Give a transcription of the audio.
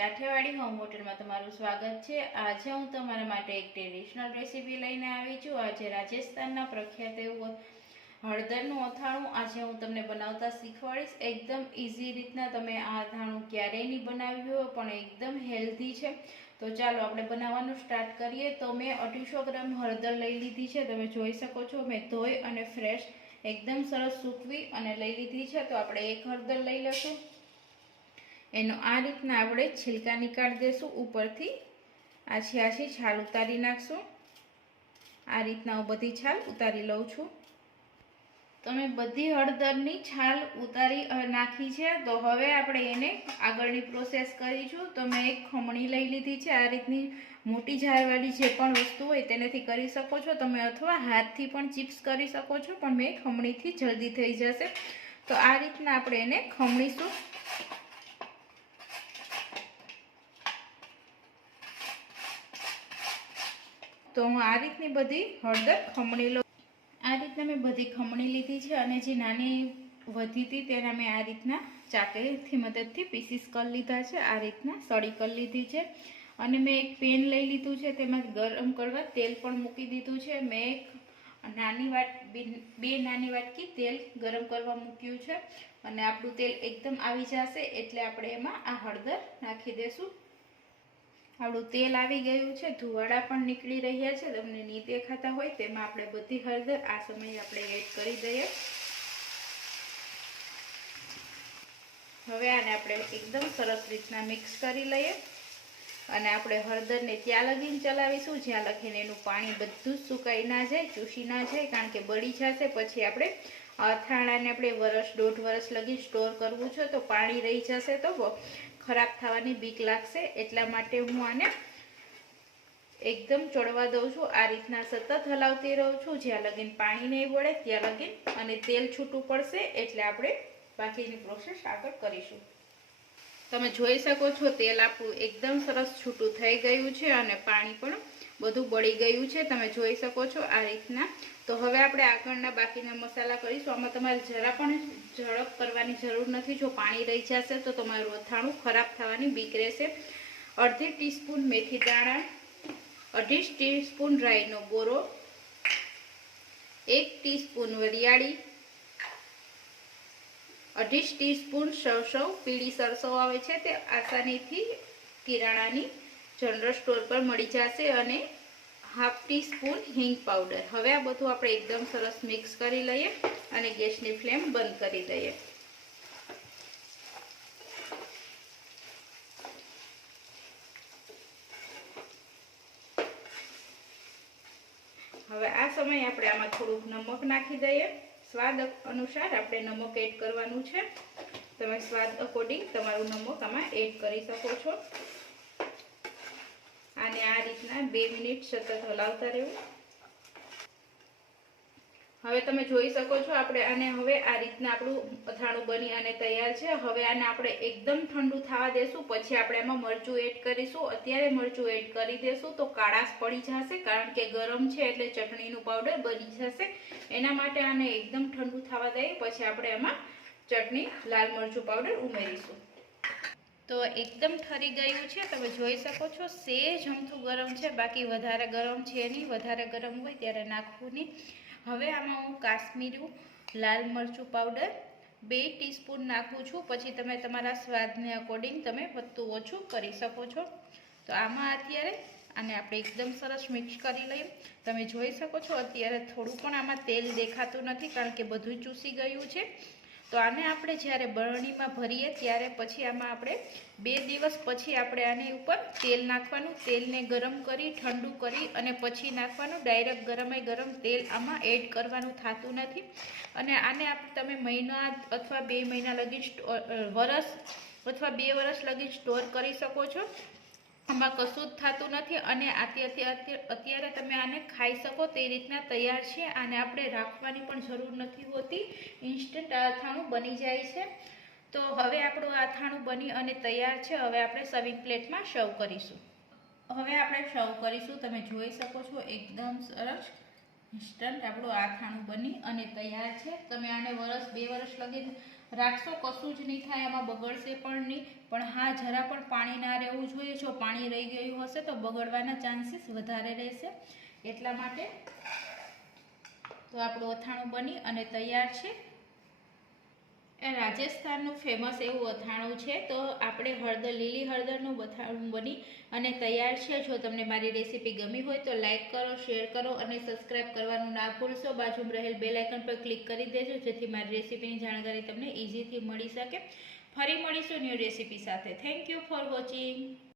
Kathiawadi home હોટલમાં તમારું સ્વાગત છે। આજે હું તમારા માટે એક ટ્રેડિશનલ રેસીપી લઈને આવી છું। આજે રાજસ્થાનના પ્રખ્યાત એવું હળદરનું અથાણું આજે હું તમને બનાવતા શીખવાડીશ। એકદમ ઇઝી રીતના તમે આ અથાણું ક્યારેય નહીં બનાવ્યું હોય પણ એકદમ હેલ્ધી છે। તો ચાલો આપણે બનાવવાનું સ્ટાર્ટ કરીએ। તો મેં 250 ગ્રામ હળદર લઈ લીધી છે। તમે જોઈ શકો છો મેં ધોઈ અને ફ્રેશ એકદમ સરસ સૂકવી અને લઈ લીધી છે। તો આપણે એક હળદર લઈ લઈશું। એનો આ રીતના આપણે છિલકા નીકાળી દેશું। ઉપરથી આછી છાલ ઉતારી નાખશું। આ રીતના હું બધી છાલ ઉતારી લઉં છું। તો મેં બધી હળદરની છાલ ઉતારી નાખી છે। તો હવે આપણે એને આગળની પ્રોસેસ કરીશું। તો મેં એક ખમણી લઈ લીધી છે। આ રીતની મોટી જારવાળી જે પણ વસ્તુ હોય તેનાથી કરી શકો છો તમે, અથવા હાથથી પણ ચિપ્સ કરી શકો છો, પણ મેં ખમણીથી જલ્દી થઈ જશે। તો આ રીતના આપણે એને ખમણીશું। તો હું આ રીતની બધી હળદર ખમણી લઉં। આ રીતના મેં બધી ખમણી લીધી છે અને જે નાની વધી હતી તેના મેં આ રીતના ચાકીથી મદદથી પીસીસ કરી લીધા છે। આ રીતના સળી કરી લીધી છે અને મેં એક પેન લઈ લીધું છે, તેમાં ગરમ કરવા તેલ પણ મૂકી દીધું છે। મેં એક બે નાની વાટકી તેલ ગરમ કરવા મૂક્યું છે અને આપણું તેલ એકદમ આવી જશે એટલે આપણે એમાં આ હળદર નાખી દેશું। આપણું તેલ આવી ગયું છે, ધુવાડા પણ નીકળી રહ્યા છે, તમને નહીં દેખાતા હોય। તેમાં આપણે બધી હળદર આ સમયે આપણે એડ કરી દઈએ। હવે આને આપણે એકદમ સરસ રીતના મિક્સ કરી લઈએ અને આપણે હળદરને ત્યાં લગીને ચલાવીશું જ્યાં લગીને એનું પાણી બધું જ સુકાઈ ના જાય, ચૂસી ના જાય, કારણ કે બળી જશે પછી આપણે અથાણાને આપણે વર્ષ દોઢ વર્ષ લગી સ્ટોર કરવું છે તો પાણી રહી જશે તો ખરાબ થવાની બીક લાગશે। એટલા માટે હું આને એકદમ ચડવા દઉં છું। આ રીતના સતત હલાવતી રહું છું જ્યાં લગીને પાણી નહીં વળે ત્યાં લગીને, અને તેલ છૂટું પડશે એટલે આપણે બાકીની પ્રોસેસ આગળ કરીશું। તમે જોઈ શકો છો તેલ આપણું એકદમ સરસ છૂટું થઈ ગયું છે અને પાણી પણ બધું બળી ગયું છે, તમે જોઈ શકો છો આ રીતના। તો હવે આપણે આગળના બાકીના મસાલા કરીશું। આમાં તમારે જરા પણ ઝડપ કરવાની જરૂર નથી। જો પાણી રહી જશે તો તમારું અથાણું ખરાબ થવાની બીક રહેશે। અડધી ટીસ્પૂન મેથી દાણા, અડધી ટીસ્પૂન રાઈનો બોરો, 1 ટીસ્પૂન વરિયાળી, અડધી ટીસ્પૂન સરસવ, પીળી સરસવ આવે છે તે આસાનીથી કિરાણાની જનરલ સ્ટોર પર મળી જશે, અને હાફ ટીસ્પૂન હિંગ પાવડર। હવે આ બધું આપણે એકદમ સરસ મિક્સ કરી લઈએ અને ગેસની ફ્લેમ બંધ કરી દઈએ। હવે આ સમયે આપણે આમાં થોડુંક નમક નાખી દઈએ। સ્વાદ અનુસાર આપણે નમક એડ કરવાનું છે, તમે સ્વાદ અકોર્ડિંગ તમારું નમક આમાં એડ કરી શકો છો। આને આ રીતના 2 મિનિટ સતત હલાવતા રહેવું। હવે તમે જોઈ શકો છો આપણે આને હવે આ રીતના આપણું અથાણું બની અને તૈયાર છે। હવે આને આપણે એકદમ ઠંડુ થવા દેશું, પછી આપણે એમાં મરચું એડ કરીશું। અત્યારે મરચું એડ કરી દેશું તો કાળાશ પડી જશે, કારણ કે ગરમ છે એટલે ચટણીનું પાવડર બની જશે। એના માટે આને એકદમ ઠંડુ થવા દઈએ, પછી આપણે એમાં ચટણી લાલ મરચું પાવડર ઉમેરીશું। તો એકદમ ઠરી ગયું છે, તમે જોઈ શકો છો સેજ અમથું ગરમ છે, બાકી વધારે ગરમ છે નહીં। વધારે ગરમ હોય ત્યારે નાખવું નહીં। હવે આમાં હું કાશ્મીરી લાલ મરચું પાવડર 2 ટીસ્પૂન નાખું છું, પછી તમે તમારા સ્વાદને અકોર્ડિંગ તમે વધતું ઓછું કરી શકો છો। તો આમાં અત્યારે આને આપણે એકદમ સરસ મિક્સ કરી લઈએ। તમે જોઈ શકો છો અત્યારે થોડું પણ આમાં તેલ દેખાતું નથી, કારણ કે બધું ચૂસી ગયું છે। તો આને આપણે જ્યારે બરણીમાં ભરીએ ત્યારે પછી આમાં આપણે 2 દિવસ પછી આપણે આની ઉપર તેલ નાખવાનું। તેલને ગરમ કરી ઠંડુ કરી અને પછી નાખવાનું। ડાયરેક્ટ ગરમે ગરમ તેલ આમાં એડ કરવાનું થતું નથી, અને આને તમે મહિના અથવા 2 મહિના લગી વરસ અથવા 2 વર્ષ લગી સ્ટોર કરી શકો છો। આમાં કશું જ થતું નથી, અને અત્યારે તમે આને ખાઈ શકો તે રીતના તૈયાર છે। આને આપણે રાખવાની પણ જરૂર નથી હોતી, ઇન્સ્ટન્ટ આ અથાણું બની જાય છે। તો હવે આપણું આ અથાણું બની અને તૈયાર છે। હવે આપણે સર્વિંગ પ્લેટમાં સર્વ કરીશું। હવે આપણે સર્વ કરીશું। તમે જોઈ શકો છો એકદમ સરસ ઇન્સ્ટન્ટ આપણું આ અથાણું બની અને તૈયાર છે। તમે આને વર્ષ 2 વર્ષ લગી રાખશો કશું જ નહીં થાય, એમાં બગડશે પણ નહીં. પણ હા, જરા પણ પાણી ના રહેવું જોઈએ. જો પાણી રહી ગયું હશે તો બગડવાના ચાન્સીસ વધારે રહેશે. એટલા માટે તો આપણું અથાણું બની અને તૈયાર છે. એ રાજસ્થાનનું ફેમસ એવું અથાણું છે. તો આપણે હળદર, લીલી હળદરનું અથાણું બની અને તૈયાર છે. જો તમને મારી રેસીપી ગમી હોય તો લાઈક કરો, શેર કરો અને સબસ્ક્રાઈબ કરવાનું ના ભૂલશો. બાજુમાં રહેલ બેલ આઇકન પર ક્લિક કરી દેજો, જેથી મારી રેસીપીની જાણકારી તમને ઇઝીથી મળી શકે. ફરી મળીશું ન્યૂ રેસીપી સાથે. Thank you for watching.